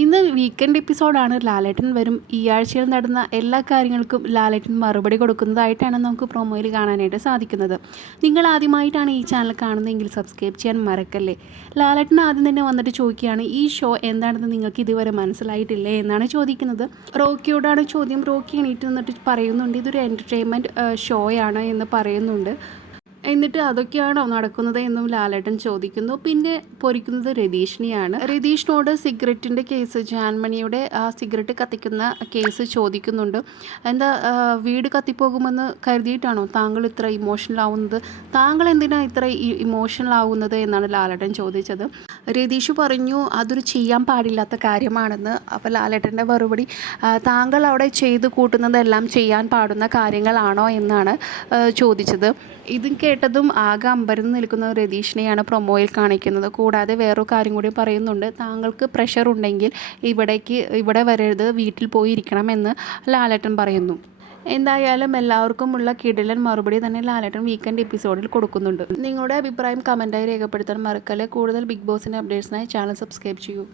ഇന്ന് വീക്കെൻഡ് എപ്പിസോഡാണ് ലാലേട്ടൻ വരും. ഈ ആഴ്ചയിൽ നടന്ന എല്ലാ കാര്യങ്ങൾക്കും ലാലേട്ടൻ മറുപടി കൊടുക്കുന്നതായിട്ടാണ് നമുക്ക് പ്രൊമോയിൽ കാണാനായിട്ട് സാധിക്കുന്നത്. നിങ്ങൾ ആദ്യമായിട്ടാണ് ഈ ചാനൽ കാണുന്നതെങ്കിൽ സബ്സ്ക്രൈബ് ചെയ്യാൻ മറക്കല്ലേ? ലാലേട്ടൻ ആദ്യം തന്നെ വന്നിട്ട് ചോദിക്കുകയാണ് ഈ ഷോ എന്താണെന്ന് നിങ്ങൾക്ക് ഇതുവരെ മനസ്സിലായിട്ടില്ലേ? എന്നാണ് ചോദിക്കുന്നത്. റോക്കിയോടാണ് ചോദ്യം. റോക്കി എണീറ്റ് നിന്നിട്ട് പറയുന്നുണ്ട് ഇതൊരു എന്റർടൈൻമെന്റ് ഷോയാണ് എന്ന് പറയുന്നുണ്ട്. എന്നിട്ട് അതൊക്കെയാണോ നടക്കുന്നത് എന്നും ലാലേട്ടൻ ചോദിക്കുന്നു. പിന്നെ പൊരിക്കുന്നത് രതീഷിനെയാണ്. രതീഷിനോട് സിഗരറ്റിന്റെ കേസ് ജാൻമണിയുടെ ആ സിഗരറ്റ് കത്തിക്കുന്ന കേസ് ചോദിക്കുന്നുണ്ട്. എന്താ വീട് കത്തിപ്പോകുമെന്ന് കരുതിയിട്ടാണോ താങ്കൾ ഇത്ര ഇമോഷണൽ ആവുന്നത്? താങ്കൾ എന്തിനാണ് ഇത്ര ഇമോഷണൽ ആവുന്നത് എന്നാണ് ലാലേട്ടൻ ചോദിച്ചത്. രതീഷ് പറഞ്ഞു അതൊരു ചെയ്യാൻ പാടില്ലാത്ത കാര്യമാണെന്ന്. അപ്പോൾ ലാലേട്ടന്റെ മറുപടി താങ്കൾ അവിടെ ചെയ്തു കൂട്ടുന്നതെല്ലാം ചെയ്യാൻ പാടുന്ന കാര്യങ്ങളാണോ? എന്നാണ് ചോദിച്ചത്. ഇതും കേട്ടതും ആകെ അമ്പരന്ന് നിൽക്കുന്ന രതീഷിനെയാണ് പ്രൊമോയിൽ കാണിക്കുന്നത്. കൂടാതെ വേറൊരു കാര്യം കൂടി പറയുന്നുണ്ട്. താങ്കൾക്ക് പ്രഷർ ഉണ്ടെങ്കിൽ ഇവിടേക്ക് ഇവിടെ വരരുത് വീട്ടിൽ പോയി ഇരിക്കണമെന്ന് ലാലേട്ടൻ പറയുന്നു. എന്തായാലും എല്ലാവർക്കുമുള്ള കിടിലൻ മറുപടി തന്നെ ലാലേട്ടൻ വീക്കെൻഡ് എപ്പിസോഡിൽ കൊടുക്കുന്നുണ്ട്. നിങ്ങളുടെ അഭിപ്രായം കമന്റായി രേഖപ്പെടുത്താൻ മറക്കല്ലേ. കൂടുതൽ ബിഗ് ബോസിന്റെ അപ്ഡേറ്റ്സിനായി ചാനൽ സബ്സ്ക്രൈബ് ചെയ്യൂ.